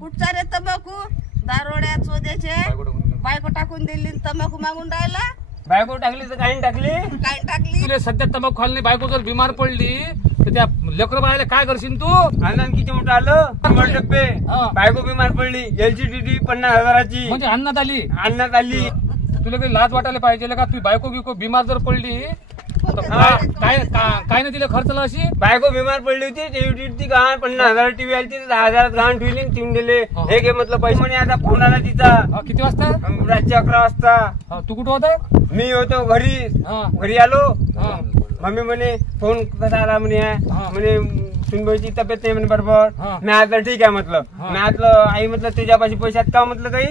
कुठचा रे तंबाखू? दारोड्या चोद्याचे बायको टाकून दिली तंबाखू मागून राहिला. बायको टाकली तर काही टाकली काय टाकली? तुला सध्या तंबाखू खाल्ली बायको जर बिमार पडली तर त्या लेकर बाळाला काय करशील तू? आनंद किती मोठं आलं 100 टप्पे. बायको बिमार पडली LCDD 50,000ची म्हणजे अन्नात आणण्यात आली. तुला काही लाज वाटायला पाहिजे का? तू बायको बिको बिमार जर पडली तर काय काय नाही तिला खर्चला अशी? बायको बिमार पडली होती ती गहाण 50,000 टीव्ही आली 10,000 गहाण ठेवली ठेवून दिले. हे घे म्हटलं पैसे. म्हणे आता फोन आला तिचा. किती वाजता? रात्री 11 वाजता. तू कुठं होता? मी होतो घरी आलो. मम्मी म्हणे फोन कसा आला म्हणे सुनबाईची तब्येत नाही म्हणे बरोबर. मी आता ठीक आहे म्हटलं. मी आतलं आई म्हटलं तुझ्यापाशी पैशात का म्हटलं काही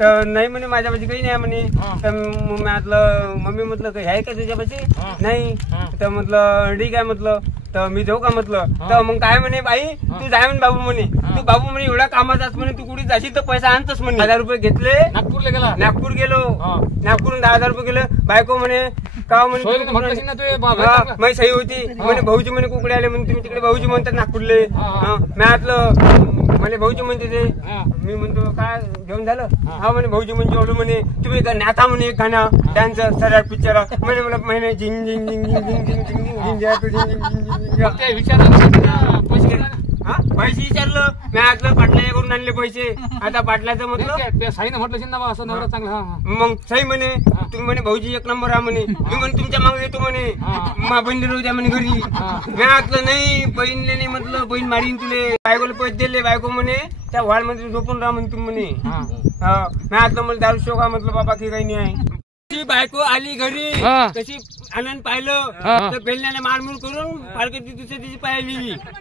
तर नाही म्हणे माझ्यापाशी काही नाही म्हणे. तर मी आतलं मम्मी म्हटलं काही आहे का तुझ्यापाशी? नाही. तर म्हटलं ठीक आहे म्हटलं तर मी जाऊ का म्हटलं. तर मग काय म्हणे बाई तू जाय म्हणे बाबू म्हणे. तू बाबू म्हणे एवढा कामाचाच म्हणे तू कुठे जाशील तर पैसा आणतोस म्हणे. 10,000 रुपये घेतले. नागपूरला गेला? नागपूर गेलो. नागपूरून 10,000 रुपये गेलं. बायको म्हणे का म्हणे माझी सही होती म्हणे भाऊजी म्हणे कुकडे आले म्हणे तुम्ही तिकडे भाऊजी म्हणतात नागपूरले. मी आतलं म्हणे भाऊजी म्हणते ते. मी म्हणतो काय घेऊन झालं? हा म्हणे भाऊजी म्हणजे एवढं म्हणे तुम्ही नाथा म्हणे एक गाणं डान्स सराट पिक्चर म्हणे मला महिने झिंग झिंग झिंग झिंग झिंग झिंग झिंग झिंग पैसे विचारलं. मी आतलं पाटलाच्या करून आणले पैसे. आता पाटलाचं म्हटलं साईनं म्हटलं ना असं नवरा चांगला. मग सही म्हणे तुम्ही म्हणे भाऊजी एक नंबर हा म्हणे. मी म्हणे तुमच्या मागे येतो म्हणे. मा बहिणी राहू द्या म्हणे घरी. मी आतलं नाही बहीणले नाही म्हटलं बहीण मारीन तुले. बायकोला पैसे दिले. बायको म्हणे त्या वाळ मध्ये झोपून राहा म्हणे तुम्ही म्हणे. मी आतलं मला दारू शोका म्हटलं बाबा की काही नाही आहे. बायको आली घरी कशी आनंद पाहिलं तर बेलण्याने मारमूर करून पालखी दुसऱ्या दिवशी पाहिली.